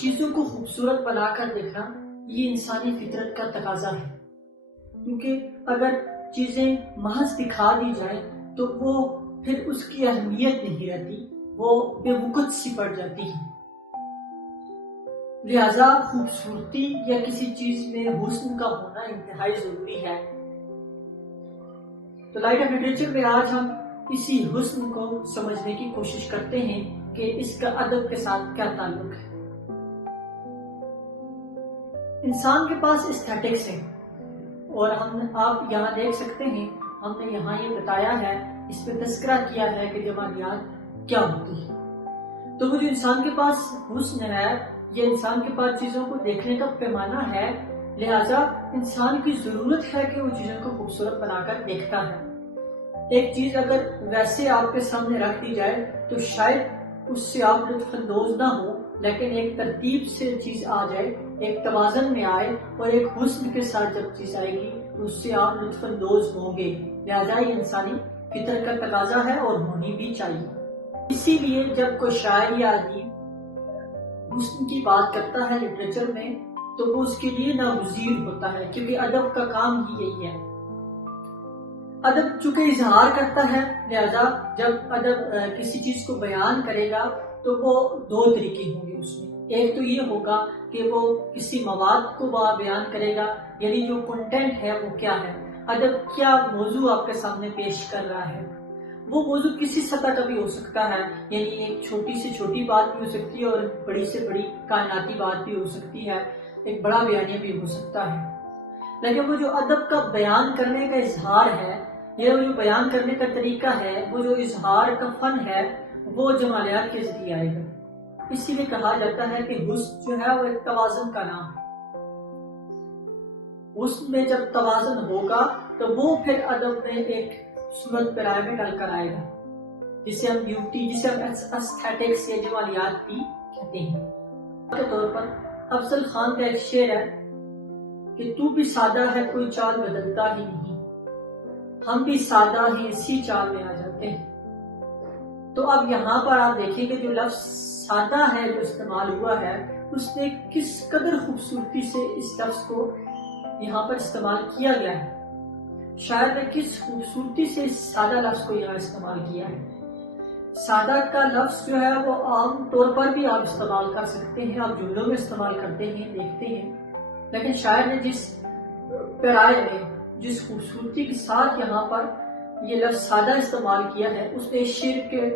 چیزوں کو خوبصورت بنا کر دیکھنا یہ انسانی فطرت کا تقاضا ہے، کیونکہ اگر چیزیں محض دکھا دی جائیں تو وہ پھر اس کی اہمیت نہیں رہتی، وہ بے وقت سی پڑ جاتی ہے۔ لہذا خوبصورتی یا کسی چیز میں حسن کا ہونا انتہائی ضروری ہے۔ تو لائٹ آف لٹریچر میں آج ہم اسی حسن کو سمجھنے کی کوشش کرتے ہیں کہ اس کا ادب کے ساتھ کیا تعلق ہے۔ انسان کے پاس ایستھیٹکس ہیں، اور آپ یہاں دیکھ سکتے ہیں، ہم نے یہاں یہ بتایا ہے، اس پہ تذکرہ کیا ہے کہ جمالیات کیا ہوتی ہے۔ تو وہ جو انسان کے پاس حسن ہے، یہ انسان کے پاس چیزوں کو دیکھنے کا پیمانہ ہے، لہذا انسان کی ضرورت ہے کہ وہ چیزوں کو خوبصورت بنا کر دیکھتا ہے۔ ایک چیز اگر ویسے آپ کے سامنے رکھ دی جائے تو شاید اس سے آپ لطف اندوز نہ ہو، لیکن ایک ترتیب سے چیز آ جائے، ایک توازن میں آئے اور ایک حسن کے ساتھ جب چیز آئے گی تو اس سے آپ لطف اندوز ہوں گے۔ لہذا یہ انسانی فطرت کا تقاضا ہے اور ہونی بھی چاہیے۔ اسی لیے جب کوئی شاعر یا ادیب حسن کی بات کرتا ہے لٹریچر میں تو وہ اس کے لیے ناگزیر ہوتا ہے، کیونکہ ادب کا کام ہی یہی ہے۔ ادب چونکہ اظہار کرتا ہے، لہذا جب ادب کسی چیز کو بیان کرے گا تو وہ دو طریقے ہوں گے اس میں۔ ایک تو یہ ہوگا کہ وہ کسی مواد کو بیان کرے گا، یعنی جو کنٹینٹ ہے وہ کیا ہے، ادب کیا موضوع آپ کے سامنے پیش کر رہا ہے۔ وہ موضوع کسی سطح کا بھی ہو سکتا ہے، یعنی ایک چھوٹی سے چھوٹی بات بھی ہو سکتی ہے اور بڑی سے بڑی کائناتی بات بھی ہو سکتی ہے، ایک بڑا بیانیہ بھی ہو سکتا ہے۔ لیکن وہ جو ادب کا بیان کرنے کا اظہار ہے، یا وہ جو بیان کرنے کا طریقہ ہے، وہ جو اظہار کا فن ہے، وہ جمالیات کے ذریعے آئے گا۔ اسی لیے کہا جاتا ہے کہ حسن جو ہے وہ ایک توازن کا نام ہے۔ حسن میں جب توازن ہوگا تو وہ پھر ادب میں ایک صورت پیرائے میں ڈل کر آئے گا، جسے ہم بیوٹی، جسے ہم ایستھیٹکس یا جمالیات بھی کہتے ہیں۔ کے طور پر افضل خان کا ایک شعر ہے کہ تو بھی سادہ ہے کوئی چال بدلتا ہی نہیں، ہم بھی سادہ ہیں اسی چال میں آ جاتے ہیں۔ تو اب یہاں پر آپ دیکھیں کہ جو لفظ سادہ ہے جو استعمال ہوا ہے، اس نے کس قدر خوبصورتی سے اس لفظ کو یہاں پر استعمال کیا گیا ہے۔ شاعر نے کس خوبصورتی سے اس سادہ لفظ کو یہاں استعمال کیا ہے۔ سادہ کا لفظ جو ہے وہ عام طور پر بھی آپ استعمال کر سکتے ہیں، آپ جملوں میں استعمال کرتے ہیں، دیکھتے ہیں، لیکن شاعر نے جس پیرائے میں، جس خوبصورتی کے ساتھ یہاں پر یہ لفظ سادہ استعمال کیا ہے، اس نے شعر کے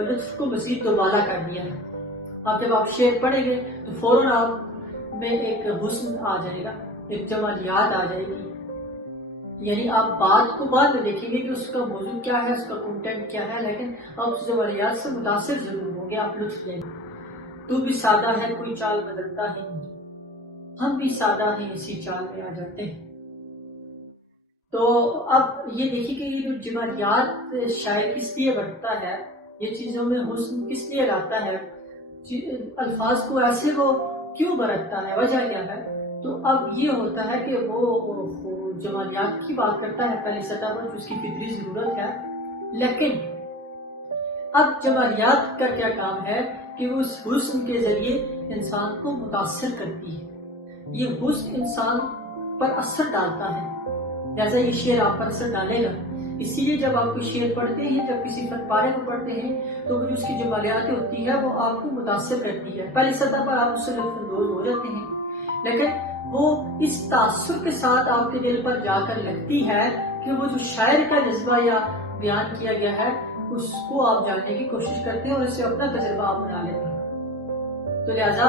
لطف کو مزید دوبالا کر دیا ہے۔ اب جب آپ شعر پڑھیں گے تو فوراً آپ میں ایک حسن آ جائے گا، ایک جمالیات آ جائے گی، یعنی آپ بات کو بعد میں دیکھیں گے کہ اس کا موضوع کیا ہے، اس کا کنٹینٹ کیا ہے، لیکن آپ اس جمالیات سے متاثر ضرور ہوں گے، آپ لطف لیں گے۔ تو بھی سادہ ہے کوئی چال بدلتا ہی نہیں، ہم بھی سادہ ہیں اسی چال میں آ جاتے ہیں۔ تو اب یہ دیکھیے کہ یہ جو جمالیات شاعر کس لیے بنتا ہے، یہ چیزوں میں حسن کس لیے لاتا ہے، الفاظ کو ایسے وہ کیوں برتتا ہے، وجہ کیا ہے۔ تو اب یہ ہوتا ہے کہ وہ جمالیات کی بات کرتا ہے پہلی سطح پر، جو اس کی فطری ضرورت ہے، لیکن اب جمالیات کا کیا کام ہے کہ وہ اس حسن کے ذریعے انسان کو متاثر کرتی ہے، یہ حسن انسان پر اثر ڈالتا ہے، جیسا یہ شعر آپ پر اثر ڈالے گا۔ اسی لیے جب آپ کوئی شعر پڑھتے ہیں، جب کسی فن پارے کو پڑھتے ہیں تو وہ جو اس کی جمالیات ہوتی ہے وہ آپ کو متاثر کرتی ہے، پہلی سطح پر آپ اس سے لطف اندوز ہو جاتے ہیں، لیکن وہ اس تاثر کے ساتھ آپ کے دل پر جا کر لگتی ہے کہ وہ جو شاعر کا جذبہ یا بیان کیا گیا ہے اس کو آپ جاننے کی کوشش کرتے ہیں اور اسے اپنا تجربہ آپ بنا لیتے ہیں۔ تو لہذا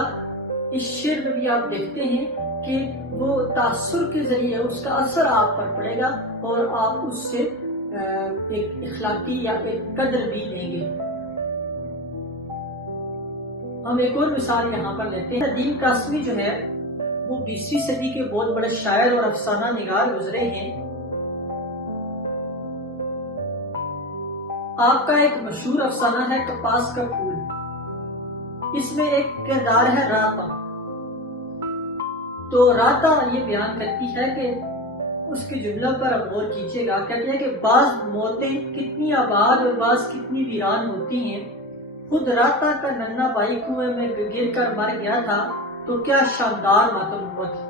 اس شعر میں بھی آپ دیکھتے ہیں کہ وہ تاثر کے ذریعے اس کا اثر آپ پر پڑے گا اور آپ اس سے ایک اخلاقی یا ایک قدر بھی لیں گے۔ ہم ایک اور مثال یہاں پر لیتے ہیں۔ ندیم قاسمی جو ہے وہ 20ویں صدی کے بہت بڑے شاعر اور افسانہ نگار گزرے ہیں۔ آپ کا ایک مشہور افسانہ ہے کپاس کا پھول، اس میں ایک کردار ہے راتا۔ تو راتا یہ بیان کرتی ہے کہ اس کے جملوں پر اب غور کیجیے گا، کہتے ہیں کہ بعض موتیں کتنی آباد اور بعض کتنی ویران ہوتی ہیں، خود راتا کا ننھا بھائی کنویں میں گر کر مر گیا تھا تو کیا شاندار ماتم ہوا تھا۔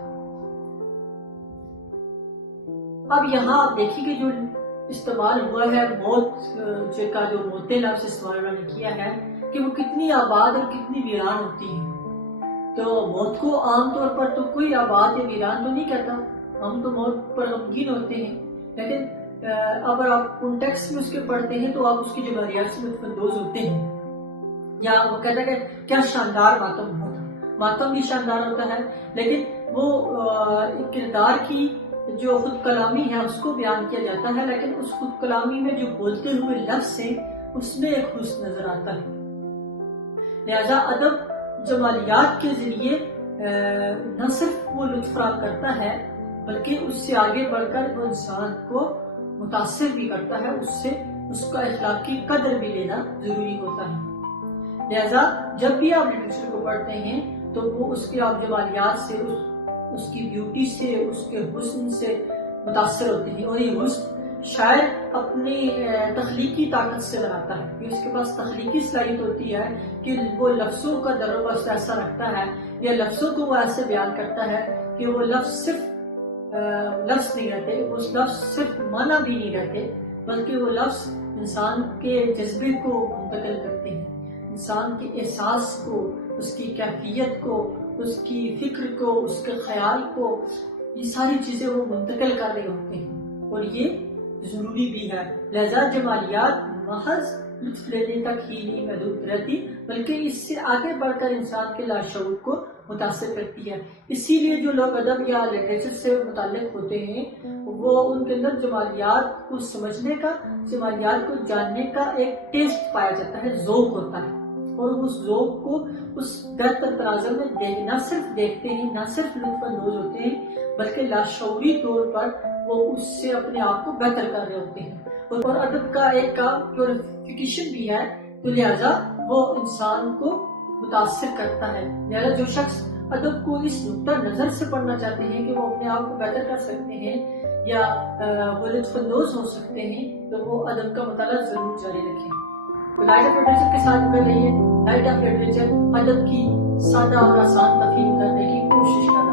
اب یہاں آپ دیکھیے کہ جو استعمال ہوا ہے موت کا جو موتے لفظ استعمال انہوں نے کیا ہے کہ وہ کتنی آباد اور کتنی ویران ہوتی ہے۔ تو موت کو عام طور پر تو کوئی آباد یا ویران تو نہیں کہتا، ہم تو موت پر غمگین ہوتے ہیں، لیکن اگر آپ کانٹیکسٹ میں اس کے پڑھتے ہیں تو آپ اس کی جمالیات سے لطف اندوز ہوتے ہیں۔ یا وہ کہتا ہے کہ کیا شاندار ماتم ہوا تھا، ماتم بھی شاندار ہوتا ہے، لیکن وہ کردار کی جو خود کلامی ہے اس کو بیان کیا جاتا ہے، لیکن اس خود کلامی میں جو بولتے ہوئے لفظ ہیں اس میں ایک حسن نظر آتا ہے۔ لہذا ادب جمالیات کے ذریعے نہ صرف وہ لطف فراہم کرتا ہے بلکہ اس سے آگے بڑھ کر وہ انسان کو متاثر بھی کرتا ہے، اس سے اس کا اخلاقی قدر بھی لینا ضروری ہوتا ہے۔ لہذا جب بھی آپ لٹریچر کو پڑھتے ہیں تو وہ اس کے آپ جمالیات سے، اس کی بیوٹی سے، اس کے حسن سے متاثر ہوتے ہیں، اور یہ حسن شاعر اپنی تخلیقی طاقت سے بناتا ہے کہ اس کے پاس تخلیقی صلاحیت ہوتی ہے کہ وہ لفظوں کا در و بست ایسا رکھتا ہے یا لفظوں کو وہ ایسے بیان کرتا ہے کہ وہ لفظ صرف لفظ نہیں رہتے، اس لفظ صرف معنی بھی نہیں رہتے، بلکہ وہ لفظ انسان کے جذبے کو منتقل کرتے ہیں، انسان کے احساس کو، اس کی کیفیت کو، اس کی فکر کو، اس کے خیال کو، یہ ساری چیزیں وہ منتقل کر رہے ہوتے ہیں، اور یہ ضروری بھی ہے۔ لہذا جمالیات محض لطف لینے تک ہی نہیں محدود رہتی بلکہ اس سے آگے بڑھ کر انسان کے لاشعور کو متاثر کرتی ہے۔ اسی لیے جو لوگ ادب یا لٹریچر سے متعلق ہوتے ہیں وہ ان کے اندر جمالیات کو سمجھنے کا، جمالیات کو جاننے کا ایک ٹیسٹ پایا جاتا ہے، ذوق ہوتا ہے، اور اس ذوق کو اس بہتر تناظر میں نہ صرف دیکھتے ہیں، نہ صرف لطف اندوز ہوتے ہیں، بلکہ لاشعوری طور پر وہ اس سے اپنے آپ کو بہتر کر رہے ہوتے ہیں۔ اور ادب کا ایک کام پیوریفیکیشن بھی ہے، تو لہذا وہ انسان کو متاثر کرتا ہے۔ لہذا جو شخص ادب کو اس نقطہ نظر سے پڑھنا چاہتے ہیں کہ وہ اپنے آپ کو بہتر کر سکتے ہیں یا وہ لطف اندوز ہو سکتے ہیں، تو وہ ادب کا مطالعہ ضرور جاری رکھیں۔ تو لائٹ آف لٹریچر کے ساتھ بڑھ رہی ہے۔ لائٹ آف لٹریچر ادب کی سادہ اور آسان تفہیم کرنے کی کوشش کر رہا ہے۔